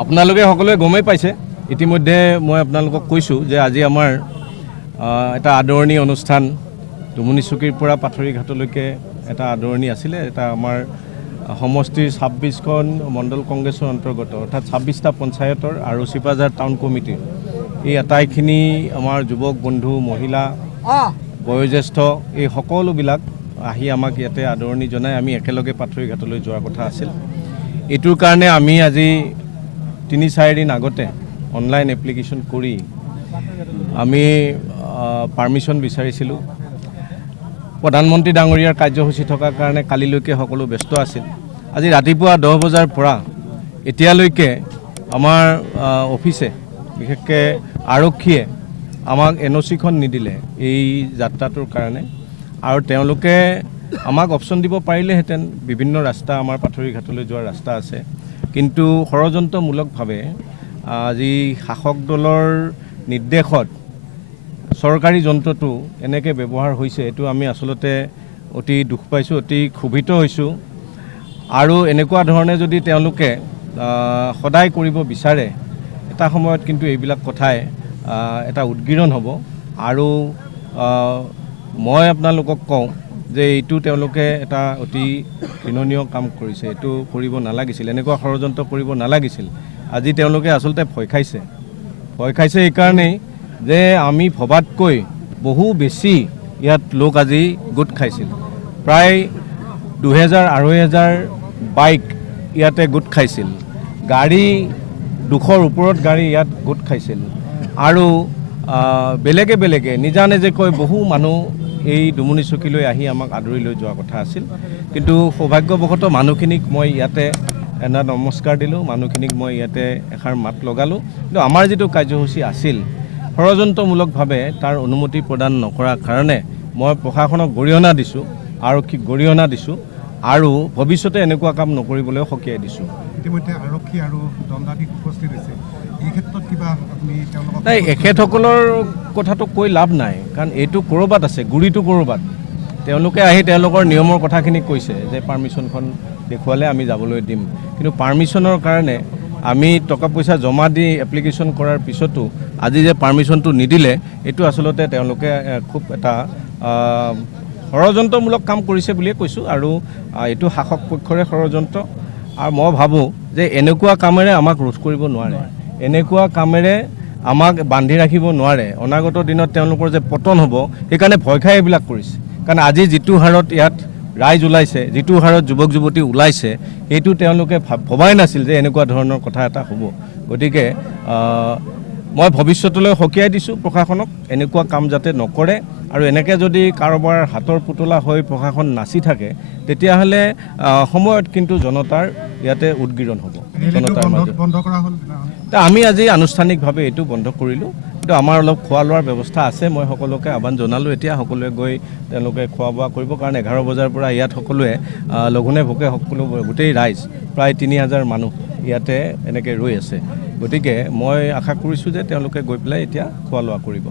আপোনালোকে সকলোৱে গমেই পাইছে ইতিমধ্যে মই আপোনালোকক কৈছোঁ যে আজি আমাৰ এটা আদৰণি অনুষ্ঠান ডুমুনিচুকীৰ পৰা পাথৰীঘাটলৈকে এটা আদৰণি আছিলে এটা আমাৰ সমষ্টিৰ 26খন মণ্ডল কংগ্ৰেছৰ অন্তৰ্গত অৰ্থাৎ 26টা পঞ্চায়তৰ আৰু চিপাঝাৰ টাউন কমিটিৰ এই আটাইখিনি আমাৰ যুৱক বন্ধু মহিলা বয়োজ্যেষ্ঠ এই সকলোবিলাক আহি আমাক ইয়াতে আদৰণি জনাই আমি একেলগে পাথৰীঘাটলৈ যোৱাৰ কথা আছিল এইটোৰ কাৰণে আমি আজি 3-4 দিন আগতে অনলাইন এপ্লিকেশ্যন কৰি আমি পাৰ্মিশ্যন বিচাৰিছিলোঁ প্ৰধানমন্ত্ৰী ডাঙৰীয়াৰ কাৰ্যসূচী থকাৰ কাৰণে কালিলৈকে সকলো ব্যস্ত আছিল আজি ৰাতিপুৱা 10 বজাৰ পৰা এতিয়ালৈকে আমাৰ অফিচে বিশেষকৈ আৰক্ষীয়ে আমাক এনঅ'চিখন নিদিলে এই যাত্ৰাটোৰ কাৰণে আৰু তেওঁলোকে আমাক অপশ্যন দিব পাৰিলেহেঁতেন বিভিন্ন ৰাস্তা আমাৰ পাথৰীঘাটলৈ যোৱাৰ ৰাস্তা আছে কিন্তু ষড়যন্ত্ৰমূলকভাৱে আজি শাসক দলৰ নিৰ্দেশত চৰকাৰী যন্ত্ৰটো এনেকৈ ব্যৱহাৰ হৈছে এইটো আমি আচলতে অতি দুখ পাইছোঁ অতি ক্ষোভিত হৈছোঁ আৰু এনেকুৱা ধৰণে যদি তেওঁলোকে সদায় কৰিব বিচাৰে এটা সময়ত কিন্তু এইবিলাক কথাই এটা উদ্গীৰণ হ'ব আৰু মই আপোনালোকক কওঁ যে এইটো তেওঁলোকে এটা অতি ঘৃণনীয় কাম কৰিছে এইটো কৰিব নালাগিছিল এনেকুৱা ষড়যন্ত্ৰ কৰিব নালাগিছিল আজি তেওঁলোকে আচলতে ভয় খাইছে এইকাৰণেই যে আমি ভবাতকৈ বহু বেছি ইয়াত লোক আজি গোট খাইছিল প্ৰায় 2000-2500 বাইক ইয়াতে গোট খাইছিল গাড়ী 200ৰ ওপৰত গাড়ী ইয়াত গোট খাইছিল আৰু বেলেগে নিজা নিজেকৈ বহু মানুহ এই ডুমুনিচুকীলৈ আহি আমাক আদৰি লৈ যোৱা কথা আছিল কিন্তু সৌভাগ্যবশতঃ মানুহখিনিক মই ইয়াতে এটা নমস্কাৰ দিলোঁ মানুহখিনিক মই ইয়াতে এষাৰ মাত লগালোঁ কিন্তু আমাৰ যিটো কাৰ্যসূচী আছিল ষড়যন্ত্ৰমূলকভাৱে তাৰ অনুমতি প্ৰদান নকৰাৰ কাৰণে মই প্ৰশাসনক গৰিহণা দিছোঁ আৰক্ষীক গৰিহণা দিছোঁ আৰু ভৱিষ্যতে এনেকুৱা কাম নকৰিবলৈ সকীয়াই দিছোঁ ইতিমধ্যে আৰক্ষী আৰু দণ্ডাধীশ উপস্থিত হৈছে এই ক্ষেত্ৰত কিবা আপুনি তেওঁলোকক নাই এখেতসকলৰ কথাটো কৈ লাভ নাই কাৰণ এইটো ক'ৰবাত আছে গুৰিটো ক'ৰবাত তেওঁলোকে আহি তেওঁলোকৰ নিয়মৰ কথাখিনি কৈছে যে পাৰ্মিশ্যনখন দেখুৱালে আমি যাবলৈ দিম কিন্তু পাৰ্মিশ্যনৰ কাৰণে আমি টকা পইচা জমা দি এপ্লিকেশ্যন কৰাৰ পিছতো আজি যে পাৰ্মিশ্যনটো নিদিলে এইটো আচলতে তেওঁলোকে খুব এটা ষড়যন্ত্ৰমূলক কাম কৰিছে বুলিয়ে কৈছোঁ আৰু এইটো শাসক পক্ষৰে ষড়যন্ত্ৰ আৰু মই ভাবোঁ যে এনেকুৱা কামেৰে আমাক ৰোধ কৰিব নোৱাৰে এনেকুৱা কামেৰে আমাক বান্ধি ৰাখিব নোৱাৰে অনাগত দিনত তেওঁলোকৰ যে পতন হ'ব সেইকাৰণে ভয় খাই এইবিলাক কৰিছে কাৰণ আজি যিটো হাৰত ইয়াত ৰাইজ ওলাইছে যিটো হাৰত যুৱক যুৱতী ওলাইছে এইটো তেওঁলোকে ভবাই নাছিল যে এনেকুৱা ধৰণৰ কথা এটা হ'ব গতিকে মই ভৱিষ্যতলৈ সকীয়াই দিছোঁ প্ৰশাসনক এনেকুৱা কাম যাতে নকৰে আৰু এনেকৈ যদি কাৰোবাৰ হাতৰ পুতলা হৈ প্ৰশাসন নাচি থাকে তেতিয়াহ'লে সময়ত কিন্তু জনতাৰ ইয়াতে উদ্গীৰণ হ'ব জনতাৰ মাজত আমি আজি আনুষ্ঠানিকভাৱে এইটো বন্ধ কৰিলোঁ কিন্তু আমাৰ অলপ খোৱা লোৱাৰ ব্যৱস্থা আছে মই সকলোকে আহ্বান জনালোঁ এতিয়া সকলোৱে গৈ তেওঁলোকে খোৱা বোৱা কৰিব কাৰণ 11 বজাৰ পৰা ইয়াত সকলোৱে লঘোণে ভোকে সকলো গোটেই ৰাইজ প্ৰায় 3000 মানুহ ইয়াতে এনেকৈ ৰৈ আছে গতিকে মই আশা কৰিছোঁ যে তেওঁলোকে গৈ পেলাই এতিয়া খোৱা লোৱা কৰিব